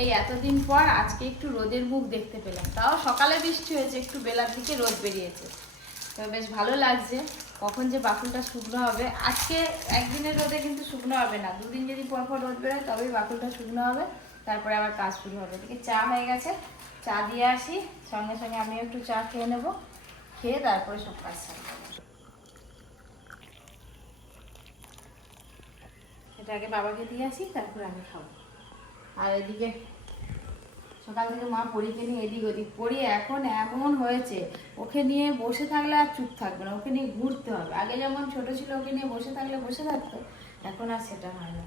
এই এতদিন পর আজকে একটু রোদের মুখ দেখতে পেলাম। তাও সকালে বৃষ্টি হয়েছে, একটু বেলার দিকে রোদ বেরিয়েছে। তো বেশ ভালো লাগছে, কখন যে বাকুলটা শুকনো হবে। আজকে একদিনের রোদে কিন্তু শুকনো হবে না। দুদিন যদি পর পর রোদ বেরোয়, তবেই বাকুলটা শুকনো হবে, তারপরে আবার কাজ শুরু হবে। এদিকে চা হয়ে গেছে, চা দিয়ে আসি, সঙ্গে সঙ্গে আমিও একটু চা খেয়ে নেব। খেয়ে তারপরে সব কাজ এটা আগে বাবাকে দিয়ে আসি, তারপরে আমি খাব। আর এদিকে সকাল থেকে মা পরীকে নিয়ে এদিক ওদিক। পড়ি এখন এমন হয়েছে ওকে নিয়ে বসে থাকলে আর চুপ থাকবে না ওকে নিয়ে ঘুরতে হবে। আগে যেমন ছোট ছিল ওকে নিয়ে বসে থাকলে বসে থাকতো এখন আর সেটা হয় না।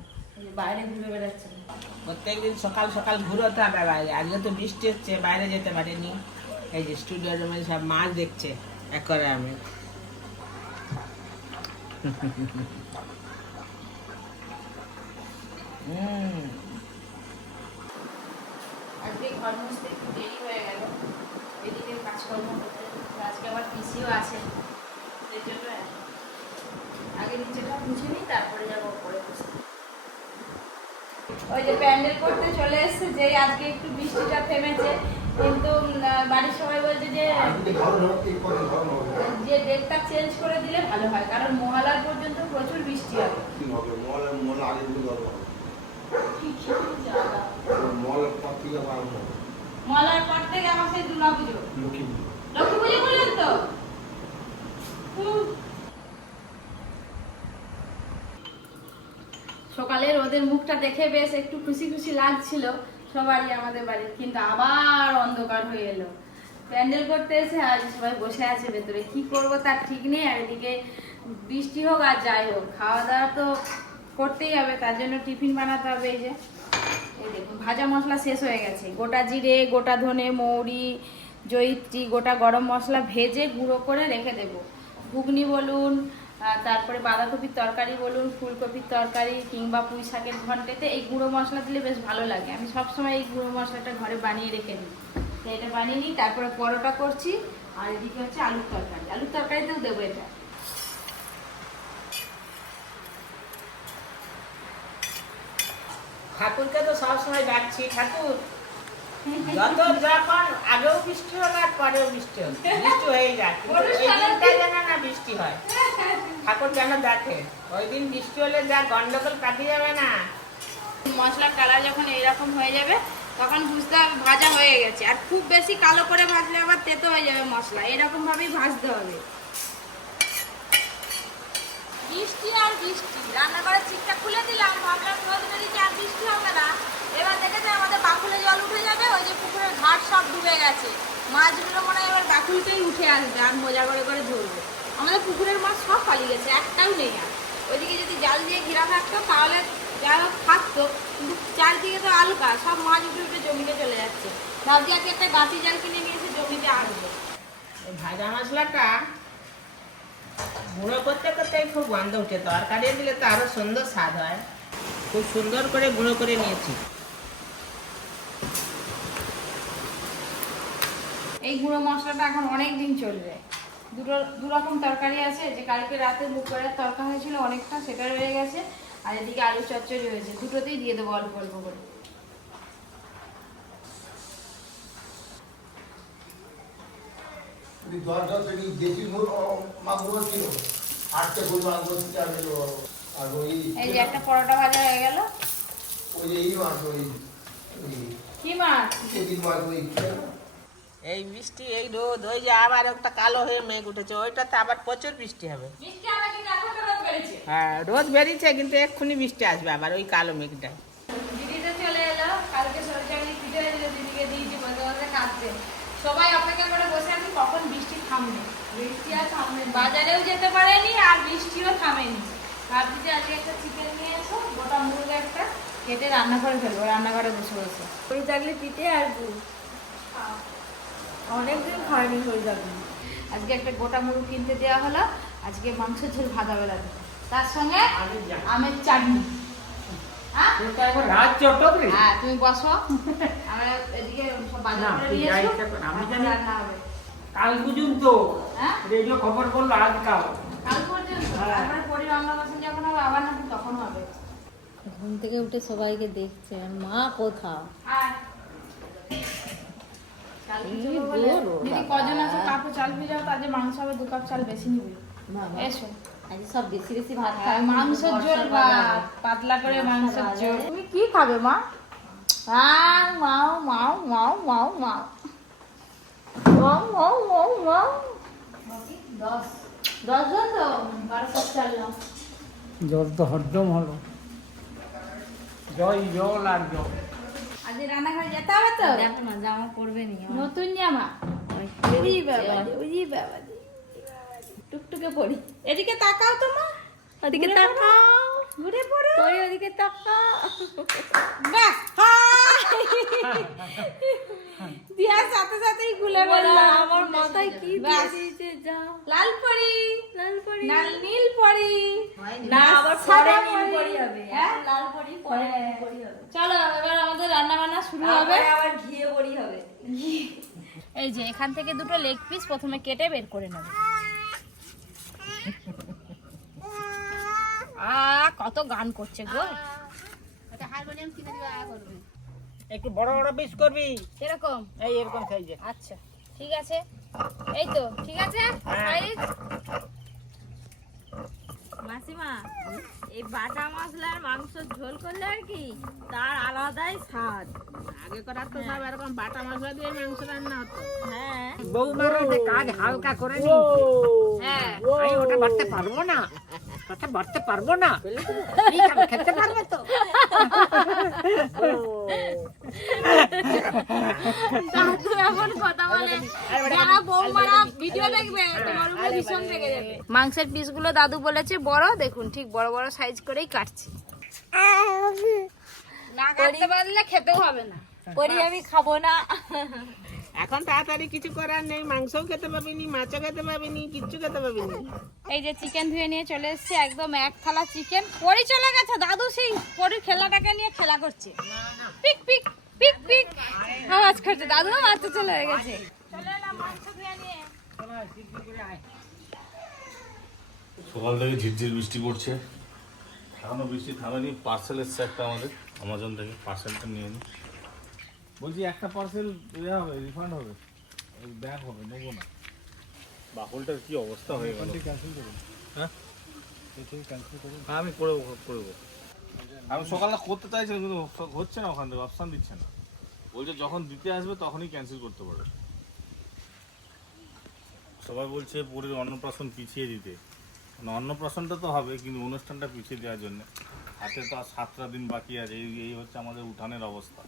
বাইরে ঘুরে বেড়াচ্ছে। প্রত্যেকদিন সকাল সকাল ঘুরোতে হবে বাইরে আজকে তো বৃষ্টি হচ্ছে বাইরে যেতে পারিনি। এই যে স্টুডিও রুমে সব মাছ দেখছে একরে আমি। হুম। আজকে ঘর মুছতে একটু দেরি হয়ে গেল। এদিকে কাজকর্ম করতে আজকে আবার পিসিও আছে। সেই জন্য আগে নিচেটা মুছে নিই তারপরে যাব বসতে। ওই যে প্যান্ডেল করতে চলে এসেছে যেই আজকে একটু বৃষ্টিটা থেমেছে। কিন্তু বাড়ির সবাই বলছে যে যে ডেটটা চেঞ্জ করে দিলে ভালো হয়। কারণ মহালয়ার পর্যন্ত প্রচুর বৃষ্টি হবে। জ্বালা। সকালে রোদের মুখটা দেখে বেশ একটু খুশি খুশি লাগছিল সবারই আমাদের বাড়ির, কিন্তু আবার অন্ধকার হয়ে এলো। প্যান্ডেল করতে এসে আজ সবাই বসে আছে ভেতরে। কি করব তার ঠিক নেই, আর এদিকে বৃষ্টি হোক আর যাই হোক, খাওয়া দাওয়া তো করতেই হবে, তার জন্য টিফিন বানাতে হবে এই যে। এই দেখুন, ভাজা মশলা শেষ হয়ে গেছে। গোটা জিরে, গোটা ধনে, মৌরি, জয়িত্রী, গোটা গরম মশলা ভেজে গুঁড়ো করে রেখে দেব। ঘুগনি বলুন তারপরে বাঁধাকপির তরকারি বলুন, ফুলকপির তরকারি কিংবা পুঁই শাকের ঘন্টেতে এই গুঁড়ো মশলা দিলে বেশ ভালো লাগে। আমি সবসময় এই গুঁড়ো মশলাটা ঘরে বানিয়ে রেখে দিই। এটা বানিয়ে নিই, তারপরে পরোটা করছি, আর এদিকে হচ্ছে আলুর তরকারি। আলুর তরকারিতেও দেবো এটা। ঠাকুরকে তো সবসময় ডাকছি ঠাকুর। যত যখন আগেও বৃষ্টি হবে আর পরেও বৃষ্টি হবে বৃষ্টি হয়ে যায় যেন না বৃষ্টি হয়। ঠাকুর যেন দেখে। ওই দিন বৃষ্টি হলে যা গন্ডগোল কাটিয়ে যাবে না। মশলার কালার যখন এরকম হয়ে যাবে তখন বুঝতে হবে ভাজা হয়ে গেছে। আর খুব বেশি কালো করে ভাজলে আবার তেতো হয়ে যাবে মশলা। এরকম ভাবেই ভাজতে হবে। বৃষ্টি আর বৃষ্টি। রান্নাঘরের চিকটা খুলে দিলাম, ভাবলাম রোদ বেরিয়েছে আর বৃষ্টি হবে না? এবার দেখেছে আমাদের বাকুলে জল উঠে যাবে, ওই যে পুকুরের ঘাট সব ডুবে গেছে। মাছগুলো মনে হয় এবার বাকুলতেই উঠে আসবে, আর মজা করে করে ধরবে। আমাদের পুকুরের মাছ সব পালিয়ে গেছে, একটাও নেই আর। ওইদিকে যদি জাল দিয়ে ঘেরা থাকতো, তাহলে যা হোক থাকতো, কিন্তু চারদিকে তো আলকা সব মাছ উঠে উঠে জমিতে চলে যাচ্ছে। ভাবছি আজকে একটা গাছি জাল কিনে নিয়ে এসে জমিতে আনব। ভাজা মশলাটা গুঁড়ো করতে করতে খুব গন্ধ উঠে, তরকারি দিলে তো আরও সুন্দর স্বাদ হয়। খুব সুন্দর করে গুঁড়ো করে নিয়েছি। এই গুঁড়ো মশলাটা এখন অনেক দিন চলবে। দুটো দু রকম তরকারি আছে, যে কালকে রাতে মুগ করার তরকা হয়েছিল অনেকটা, সেটা রয়ে গেছে। আর এদিকে আলু চচ্চড়ি হয়েছে দুটোতেই দিয়ে দেবো অল্প অল্প করে। দেশি মাছগুলো ছিল আটটা গরু মাছগুলো থেকে আমি আর ওই এই যে একটা পরোটা ভাজা হয়ে গেল। ওই যে এই মাছ ওই কি মাছ মাছ ওই এই বৃষ্টি এই রোদ ওই যে আবার একটা কালো হয়ে মেঘ উঠেছে ওইটাতে আবার প্রচুর বৃষ্টি হবে। হ্যাঁ রোদ বেরিয়েছে কিন্তু এক্ষুনি বৃষ্টি আসবে আবার ওই কালো মেঘটা দিদি তো চলে এলো কালকে সরকারি পিঠে দিদিকে দিয়েছি কাঁদছে। সবাই অপেক্ষা করে বসে আছি কখন বৃষ্টি আর বাজারেও যেতে পারেনি আর বৃষ্টিও থামেনি। ভাবছি যে আজকে একটা চিকেন নিয়ে এসো গোটা মুরগি একটা কেটে রান্না করে ফেলব রান্নাঘরে বসে বসে। হরি থাকলে পিঠে আর গুড়। অনেকদিন খায়নি হয়ে যাবে আজকে একটা গোটা মুরগ কিনতে দেওয়া হলো আজকে মাংস ঝোল ভাজা বেলা তার সঙ্গে আমের চাটনি। হ্যাঁ? হ্যাঁ তুমি বসো। আমরা এদিকে সব বাজার করে নিয়ে এসো। রান্না হবে। কাল পর্যন্ত হ্যাঁ? রেডিও খবর আজকাল। কাল পর্যন্ত হ্যাঁ। তারপরে পরি বাংলা যখন হবে আবার তখন হবে। ঘুম থেকে উঠে সবাইকে দেখছে মা কোথাও? কজন কাপড় চাল তাদের মাংস হবে দু কাপ চাল বেশি নিবি। এসো। আজ সব বেশি বেশি ভাত আর খায় ঝোল ভাত পাতলা করে মাংসের ঝোল তুমি কি খাবে মা? মাও মাও মাও মাও মাও মাও মাও মাও দশ দশ জন তো বারো কাপ চাল নাও জল তো হরদম হলো। জয় জল আর জল। আজ রান্নাঘরে যেতে হবে তো? দেখো না জামা পরবে নি নতুন জামা? ওই ওই বাবা ওই বাবা টুকটুকে পড়ি এদিকে তাকাও তো মা ওদিকে তাকাও। ঘুরে পড়ো। ওই ওদিকে তাকাও। বাহ দিয়ার সাথে সাথেই খুলে বলো, বললাম আমার মাথায় কি দিয়ে দিয়েছে যাও লাল পরি লাল পরি লাল নীল পরি না আবার পরে নীল পরি। হবে। হ্যাঁ? লাল পরি। পরে পরি হবে। চলো এবার আমাদের রান্না বান্না শুরু হবে। আবার ঘিয়ে পরি হবে। এই যে এখান থেকে দুটো লেগ পিস প্রথমে কেটে বের করে নেব। আ কত গান করছে গো। একটু বড় বড় পিস করবি? এরকম? এই এরকম সাইজে আচ্ছা ঠিক আছে। এই তো ঠিক আছে? সাইজ মাসিমা এই বাটা মশলার মাংস ঝোল করলে আর কি তার আলাদাই স্বাদ। আগে করার তো সব এরকম বাটা মশলা দিয়ে মাংস রান্না হতো। হ্যাঁ। ওই কাজ হালকা করে নি হ্যাঁ। আমি ওটা বাড়তে পারব না? ওটা বাড়তে পারব না। খেতে পারবে তো? দাদু এমন কথা বলে। যারা বৌমারা ভিডিও দেখবে তোমার উপরে ভীষণ রেগে যাবে। মাংসের পিসগুলো দাদু বলেছে বড় দেখুন ঠিক বড় বড় সাইজ করেই কাটছি। না কাটতে পারলে খেতেও হবে না। পরি আমি খাব না। এখন তাড়াতাড়ি কিছু করার নেই মাংসও খেতে পাবি নি মাছও খেতে পাবি নি কিচ্ছু খেতে পাবি নি এই যে চিকেন ধুয়ে নিয়ে চলে এসেছে একদম এক থালা চিকেন পরি চলে গেছে দাদু সিং পরির খেলাটাকে নিয়ে খেলা করছে। পিক পিক পিক পিক। আওয়াজ করছে দাদু মারতে চলে গেছে। চলে এলাম মাংস ধুয়ে নিয়ে। সকাল থেকে ঝিরঝির বৃষ্টি পড়ছে। এখনও বৃষ্টি থামেনি পার্সেল এসছে একটা আমাদের আমাজন থেকে পার্সেলটা নিয়ে নিই বলছি একটা পার্সেল ইয়ে হবে রিফান্ড হবে। ব্যাক হবে নেব না। বাকলটার কি অবস্থা হয়ে গেল? ক্যান্সেল হ্যাঁ? হ্যাঁ আমি করে দেবো করে দেবো। আমি সকালে করতে চাইছিলাম কিন্তু হচ্ছে না ওখান থেকে অপশান দিচ্ছে না। বলছে যখন দিতে আসবে তখনই ক্যান্সেল করতে পারবে সবাই বলছে পরের অন্নপ্রাশন পিছিয়ে দিতে। মানে অন্নপ্রাশনটা তো হবে কিন্তু অনুষ্ঠানটা পিছিয়ে দেওয়ার জন্য। হাতে তো আর সাতটা দিন বাকি আছে এই এই হচ্ছে আমাদের উঠানের অবস্থা।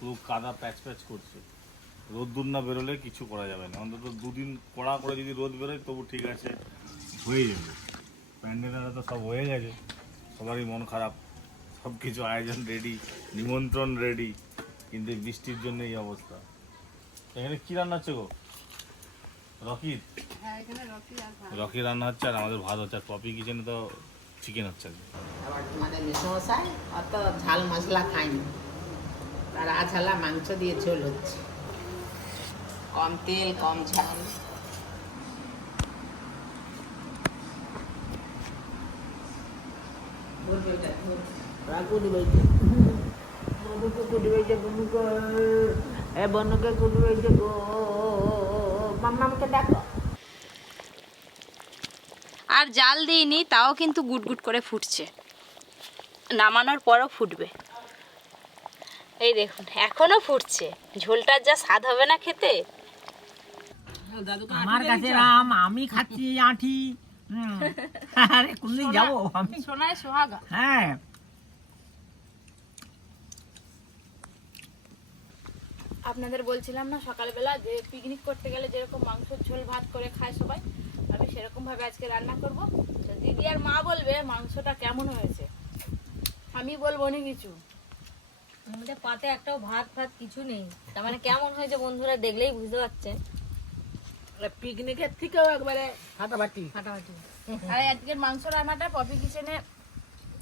পুরো কাদা প্যাচ প্যাচ করছে। রোদ্দুর না বেরোলে কিছু করা যাবে না। অন্তত দুদিন কড়া করে যদি রোদ বেরোয় তবু ঠিক আছে হয়ে যাবে। প্যান্ডেলেরা তো সব হয়ে গেছে। সবারই মন খারাপ। সব কিছু আয়োজন রেডি নিমন্ত্রণ রেডি কিন্তু বৃষ্টির জন্য এই অবস্থা। এখানে কি রান্না হচ্ছে গো? রকির? রকি রান্না হচ্ছে আর আমাদের ভাত হচ্ছে। আর পপি কিচেনে তো চিকেন হচ্ছে। মেসমশাই অত ঝাল মশলা খায়নি। তারা ঝালা মাংস দিয়ে ঝোল হচ্ছে। কম তেল কম ঝাল। বনুকে গো দেখো। আর জাল দিইনি তাও কিন্তু গুটগুট করে ফুটছে। নামানোর পরও ফুটবে। এই দেখুন এখনও ফুটছে। ঝোলটার যা স্বাদ হবে না খেতে। আমার কাছে রাম আমি খাচ্ছি আঁঠি। আরে কোনদিন যাব? আমি সোনায় সোহাগা। হ্যাঁ। আপনাদের বলছিলাম না সকালবেলা যে পিকনিক করতে গেলে যেরকম মাংসের ঝোল ভাত করে খায় সবাই আমি সেরকম ভাবে আজকে রান্না করব। দিদি আর মা বলবে মাংসটা কেমন হয়েছে। আমি বলব না কিছু। আমাদের পাতে একটাও ভাত ফাত কিছু নেই। তার মানে কেমন হয়েছে বন্ধুরা দেখলেই বুঝতে পারছেন। পিকনিকের থেকেও একবারে ফাটাফাটি ফাটাফাটি আর আজকের মাংস রান্নাটা পপি কিচেনে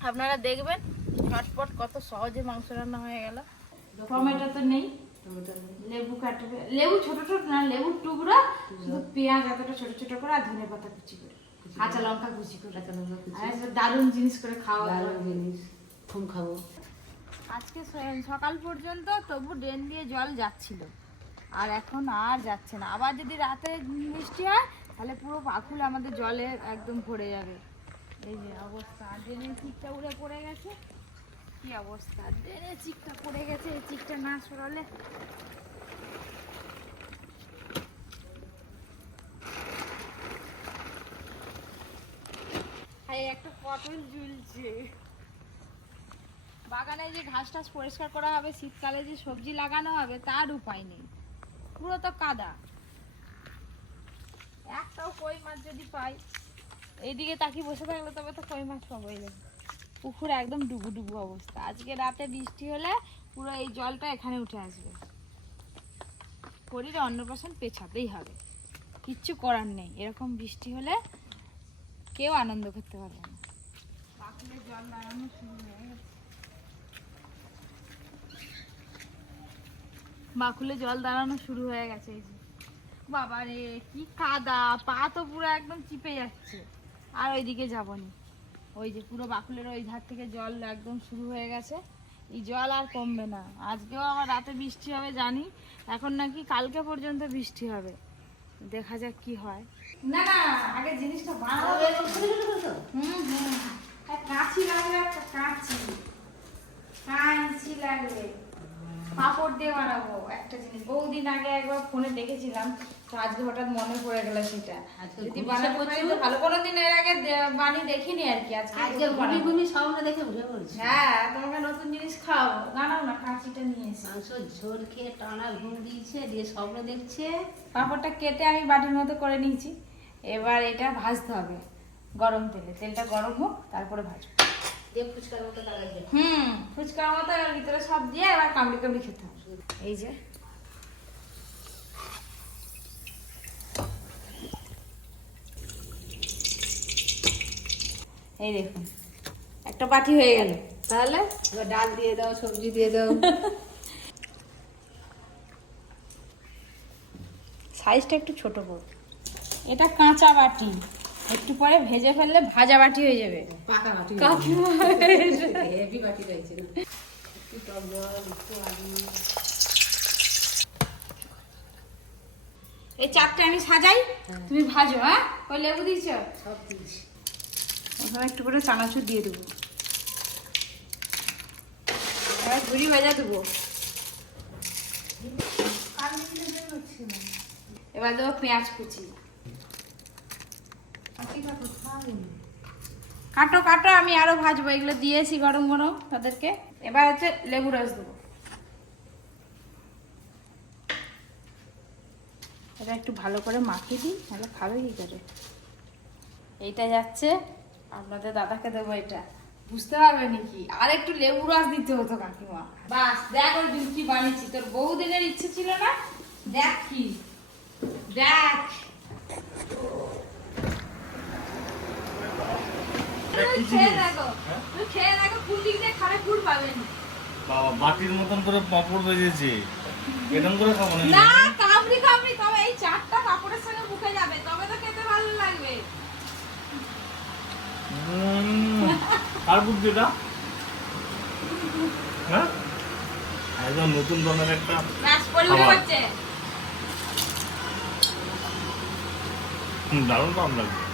আপনারা দেখবেন ঝটপট কত সহজে মাংস রান্না হয়ে গেল। টমেটো তো নেই। লেবু কাটবে। লেবু ছোট ছোট না লেবুর টুকরো শুধু পেঁয়াজ এতটা ছোট ছোট করে আর ধনে পাতা কুচি করে। কাঁচা লঙ্কা কুচি করে। দারুণ জিনিস করে খাওয়া। দারুণ জিনিস। ঘুম খাব। আজকে সকাল পর্যন্ত তবু ড্রেন দিয়ে জল যাচ্ছিল। আর এখন আর যাচ্ছে না। আবার যদি রাতে বৃষ্টি হয়, তাহলে পুরো পাখুল আমাদের জলে একদম ভরে যাবে। এই যে অবস্থা। ড্রেনের চিকটা উড়ে পড়ে গেছে। কি অবস্থা? ড্রেনের চিকটা পড়ে গেছে। এই চিকটা না সরালে। একটা পটল ঝুলছে। বাগানে যে ঘাস টাস পরিষ্কার করা হবে, শীতকালে যে সবজি লাগানো হবে, তার উপায় নেই। পুরো তো কাদা। একটাও কই মাছ যদি পাই, এইদিকে তাকিয়ে বসে থাকলে তবে তো কই মাছ পাবোই না পুকুর একদম ডুবু ডুবু অবস্থা। আজকে রাতে বৃষ্টি হলে পুরো এই জলটা এখানে উঠে আসবে। শরীরে অন্নপ্রাশন পেছাতেই হবে। কিচ্ছু করার নেই। এরকম বৃষ্টি হলে কেউ আনন্দ করতে পারবে না। জল দাঁড়ানো শুরু হয়ে গেছে বাকুলে জল দাঁড়ানো শুরু হয়ে গেছে এই যে। বাবা রে কি কাদা পা তো পুরো একদম চিপে যাচ্ছে। আর ওইদিকে যাবনি ওই যে পুরো বাকুলের ওই ধার থেকে জল একদম শুরু হয়ে গেছে। এই জল আর কমবে না। আজকেও আবার রাতে বৃষ্টি হবে জানি। এখন নাকি কালকে পর্যন্ত বৃষ্টি হবে। দেখা যাক কি হয়। না না আগে জিনিসটা বানাবো হুম হুম। এক কাঁচি লাগবে একটা কাঁচি। কাঁচি লাগবে। পাপড় দিয়ে বানাবো একটা জিনিস। বহুদিন আগে একবার ফোনে দেখেছিলাম তো আজকে হঠাৎ মনে পড়ে গেল সেটা। যদি বানাতে পারি ভালো। কোনো দিন এর আগে বানিয়ে দেখিনি আর কি আজকে আজকে বানাবো। ঘুমি স্বপ্ন দেখে উঠে পড়ছি। হ্যাঁ তোমাকে নতুন জিনিস খাওয়াবো। দাঁড়াও না কাঁচিটা নিয়ে এসে। মাংস ঝোল খেয়ে টানা ঘুম দিয়েছে দিয়ে স্বপ্ন দেখছে। পাঁপড়টা কেটে আমি বাটির মতো করে নিয়েছি। এবার এটা ভাজতে হবে গরম তেলে। তেলটা গরম হোক তারপরে ভাজবো। দিয়ে ফুচকার মতো কাগজে হুম ফুচকার মতো এর ভিতরে সব দিয়ে এবার কামড়ি কামড়ি খেতে এই যে। এই দেখুন একটা বাটি হয়ে গেল। তাহলে ডাল দিয়ে দাও সবজি দিয়ে দাও। সাইজটা একটু ছোট করো। এটা কাঁচা বাটি। একটু পরে ভেজে ফেললে ভাজা বাটি হয়ে যাবে। পাকা বাটি কাকিমা হেভি বাটি। রয়েছে। একটু টক জল একটু আলু এই চারটে আমি সাজাই তুমি ভাজো হ্যাঁ? ওই লেবু দিয়েছ? সব দিয়েছি। একটু করে চানাচুর দিয়ে দেবো। এবার ঝুড়ি ভেজা দেবো। এবার দেবো পেঁয়াজ কুচি। কাটো কাটো, আমি আরও ভাজবো। এগুলো দিয়েছি গরম গরম তাদেরকে। এবার হচ্ছে লেবু রস দেবো। এটা একটু ভালো করে মাখিয়ে দিই তাহলে খাবে কি করে? এইটা যাচ্ছে। আপনাদের দাদাকে দেবো এটা। বুঝতে পারবে নাকি? আর একটু লেবু রস দিতে হতো কাকিমা। বাস, দেখ কি বানিয়েছি। তোর বহুদিনের ইচ্ছে ছিল না? দেখ কি। দেখ তুই খেয়ে দেখো তুই খেয়ে দেখো কোন দিক দিয়ে খাবে ফুল পাবেন বাবা বাটির মতন করে পাঁপড় বেজেছে। এরকম করে খাব না না কামড়ি কামড়ি তবে এই চারটা কাপড়ের সঙ্গে মুখে যাবে তবে তো খেতে ভালো লাগবে। উম, কার হ্যাঁ? একদম নতুন ধরনের একটা দারুণ দাম লাগবে